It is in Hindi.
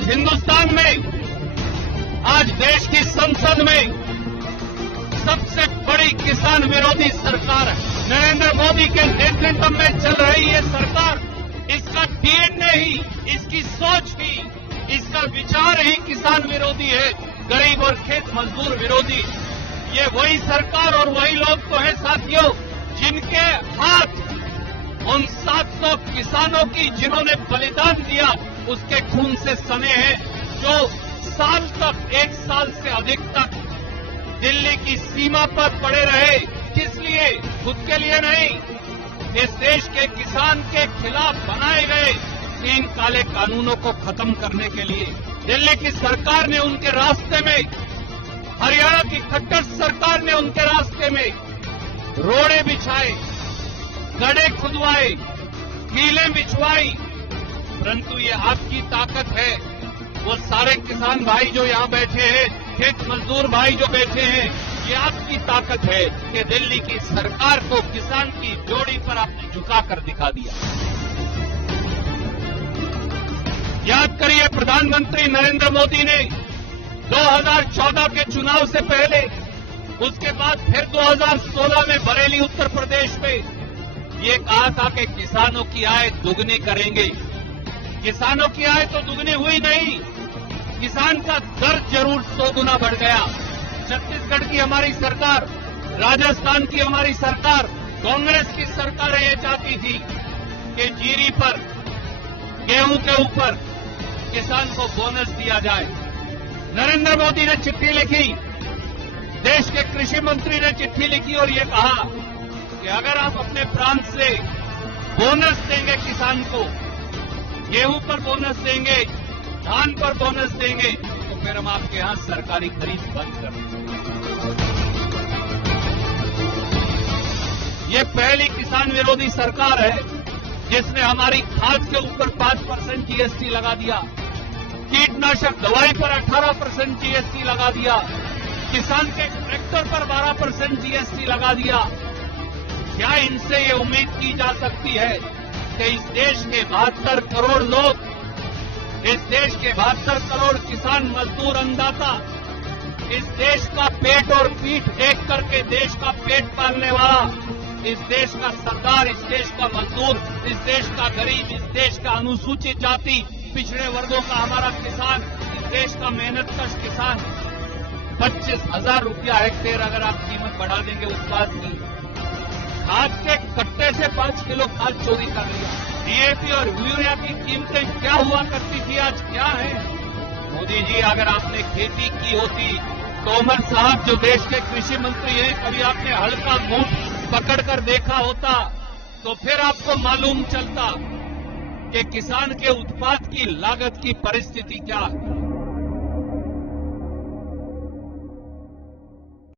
आज हिंदुस्तान में, आज देश की संसद में सबसे बड़ी किसान विरोधी सरकार है। नरेंद्र मोदी के नेतृत्व में चल रही ये सरकार, इसका डीएनए ही, इसकी सोच ही, इसका विचार ही किसान विरोधी है, गरीब और खेत मजदूर विरोधी। ये वही सरकार और वही लोग तो हैं साथियों, जिनके हाथ उन 700 किसानों की जिन्होंने बलिदान दिया उसके खून से सने हैं, जो साल तक, 1 साल से अधिक तक दिल्ली की सीमा पर पड़े रहे। किस लिए? खुद के लिए नहीं, इस देश के किसान के खिलाफ बनाए गए 3 काले कानूनों को खत्म करने के लिए। दिल्ली की सरकार ने उनके रास्ते में, हरियाणा की खट्टर सरकार ने उनके रास्ते में रोड़े बिछाए, गड्ढे खुदवाए, कीलें बिछवाई, परंतु ये आपकी ताकत है। वो सारे किसान भाई जो यहां बैठे हैं, खेत मजदूर भाई जो बैठे हैं, ये आपकी ताकत है कि दिल्ली की सरकार को किसान की जोड़ी पर आपने झुकाकर दिखा दिया। याद करिए, प्रधानमंत्री नरेंद्र मोदी ने 2014 के चुनाव से पहले, उसके बाद फिर 2016 में बरेली उत्तर प्रदेश में ये कहा था कि किसानों की आय दुगनी करेंगे। किसानों की आय तो दुगनी हुई नहीं, किसान का दर्द जरूर 100 गुना बढ़ गया। छत्तीसगढ़ की हमारी सरकार, राजस्थान की हमारी सरकार, कांग्रेस की सरकार ये चाहती थी कि जीरी पर, गेहूं के ऊपर किसान को बोनस दिया जाए। नरेंद्र मोदी ने चिट्ठी लिखी, देश के कृषि मंत्री ने चिट्ठी लिखी और ये कहा कि अगर आप अपने प्रांत से बोनस देंगे किसान को, गेहूं पर बोनस देंगे, धान पर बोनस देंगे, तो फिर हम आपके यहां सरकारी खरीद बंद कर देंगे। ये पहली किसान विरोधी सरकार है जिसने हमारी खाद के ऊपर 5% जीएसटी लगा दिया, कीटनाशक दवाई पर 18% जीएसटी लगा दिया, किसान के ट्रैक्टर पर 12% जीएसटी लगा दिया। क्या इनसे ये उम्मीद की जा सकती है कि इस देश के 72 करोड़ लोग, इस देश के 72 करोड़ किसान मजदूर अन्नदाता, इस देश का पेट और पीठ देख करके देश का पेट पालने वाला, इस देश का सरदार, इस देश का मजदूर, इस देश का गरीब, इस देश का अनुसूचित जाति, पिछड़े वर्गों का हमारा किसान, इस देश का मेहनतकश किसान 25,000 रुपया हेक्टेयर अगर आप कीमत बढ़ा देंगे उत्पाद की, खाद के कट्टे से 5 किलो खाद चोरी कर लिया। डीएपी और यूरिया की कीमतें क्या हुआ करती थी, आज क्या है? मोदी जी, अगर आपने खेती की होती, तोमर साहब जो देश के कृषि मंत्री हैं, कभी आपने हल्का मूठ पकड़कर देखा होता तो फिर आपको मालूम चलता कि किसान के उत्पाद की लागत की परिस्थिति क्या है।